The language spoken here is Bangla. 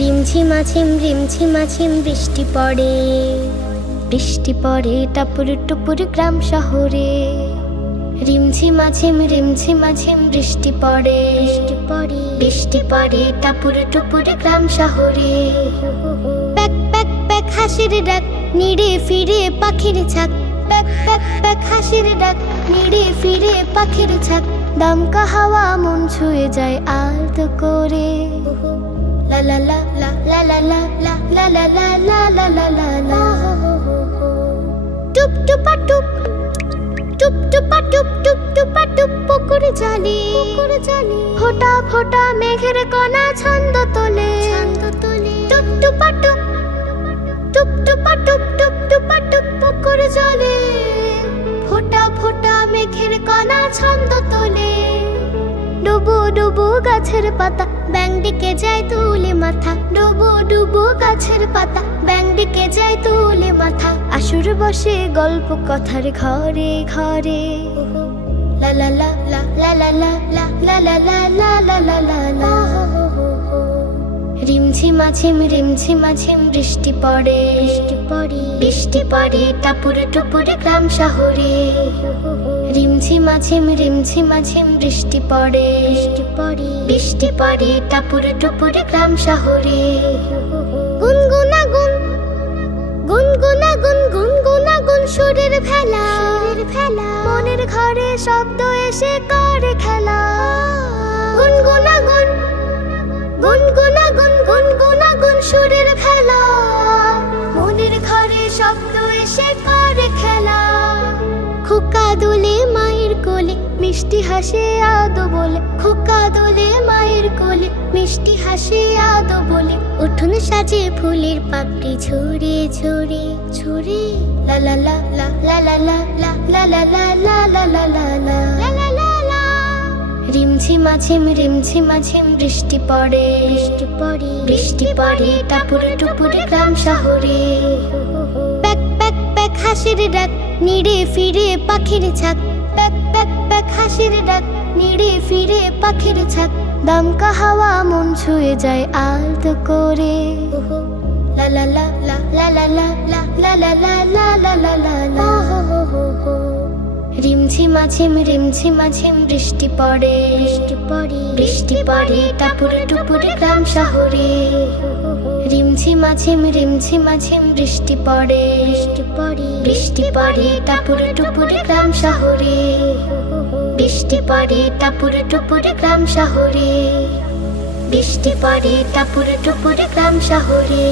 রিমঝিমাঝিম বৃষ্টি পড়ে, বৃষ্টি পড়ে টাপুর টুপুর গ্রাম শহরে। রিমঝিমাঝিম বৃষ্টি পড়ে, বৃষ্টি পড়ে টাপুর টুপুর গ্রাম শহরে। প্যাক প্যাক প্যাক হাসির ডাক, নিড়ে ফিরে পাখির ছাক। প্যাক প্যাক প্যাক হাসির ডাক, নিড়ে ফিরে পাখির ছাক। দমকা হাওয়া মন ছুঁয়ে যায় আলতো করে। লা লা লা লা লা লা লা লা লা লা লা লা লা লা লা। টুপ টুপা টুপ, টুপ টুপা টুপ, টুপ টুপা টুপ পুকুরে জালি, পুকুরে জালি। ফোঁটা ফোঁটা মেঘের কণা ছন্দ তোলে, ছন্দ তোলে। টুপ টুপা টুপ, টুপ টুপা টুপ, টুপ টুপা টুপ পুকুরে জলে। ফোঁটা ফোঁটা মেঘের কণা ছন্দ তোলে। ডুবু ডুবু গাছের পাতা, ব্যাঙ ডেকে যায় তুলে মাথা। ডুবু ডুবু গাছের পাতা, ব্যাঙ ডেকে যায় তুলে মাথা। আসুর বসে গল্প কথার ঘরে ঘরে। লা লা লা লা লা লা লা লা লা লা লা লা লা লা লা। রিমঝিমাঝিম বৃষ্টি পড়ে, বৃষ্টি পড়ে, বৃষ্টি পড়ে টাপুর টুপুর গ্রাম শহরে। রিমঝিমাঝিম বৃষ্টি পড়ে, বৃষ্টি পড়ে, বৃষ্টি পড়ে টাপুর টুপুর গ্রাম শহরে। গুনগুনা গুন, গুনগুনা গুন, গুনগুনা গুন সুরের ভেলা, সুরের ভেলা। মনের ঘরে শব্দ এসে করে খেলা। গুনগুনা গুন, গুনগুনা গুন, গুনগুনা গুন সুরের ভেলা। মনের ঘরে শব্দ এসে করে খেলা। খোকা দোলে মায়ের কোলে, মিষ্টি হাসে আদো বলে। খোকা দোলে মায়ের কোলে, মিষ্টি হাসে আদো বলে। উঠোন সাজে ফুলের পাপড়ি ঝরে ঝরে ঝরে। লা লা লা লা লা লা লা লা লা লা লা লা লা লা লা লা লা লা। রিমঝিমাঝিম বৃষ্টি পড়ে, বৃষ্টি পড়ে, বৃষ্টি পড়ে টাপুর টুপুর গ্রাম শহরে। প্যাক প্যাক প্যাক হাসির ডাক, নিড়ে ফিরে পাখির ছাক। প্যাক প্যাক প্যাক হাসির ডাক, নিড়ে ফিরে পাখির ছাক। দমকা হাওয়া মন ছুঁয়ে যায় আলতো করে। লা লা লা লা লা লা লা লা লা লা লা লা লা লা লা। রিমঝিমাঝিম বৃষ্টি পড়ে, বৃষ্টি পড়ে, বৃষ্টি পড়ে টাপুর টুপুর গ্রাম শহরে। রিমঝিমাঝিম বৃষ্টি পড়ে, বৃষ্টি পড়ে, বৃষ্টি পড়ে টাপুর টুপুর গ্রাম শহরে। বৃষ্টি পড়ে টাপুর টুপুর গ্রাম শহরে। বৃষ্টি পড়ে টাপুর টুপুর গ্রাম শহরে।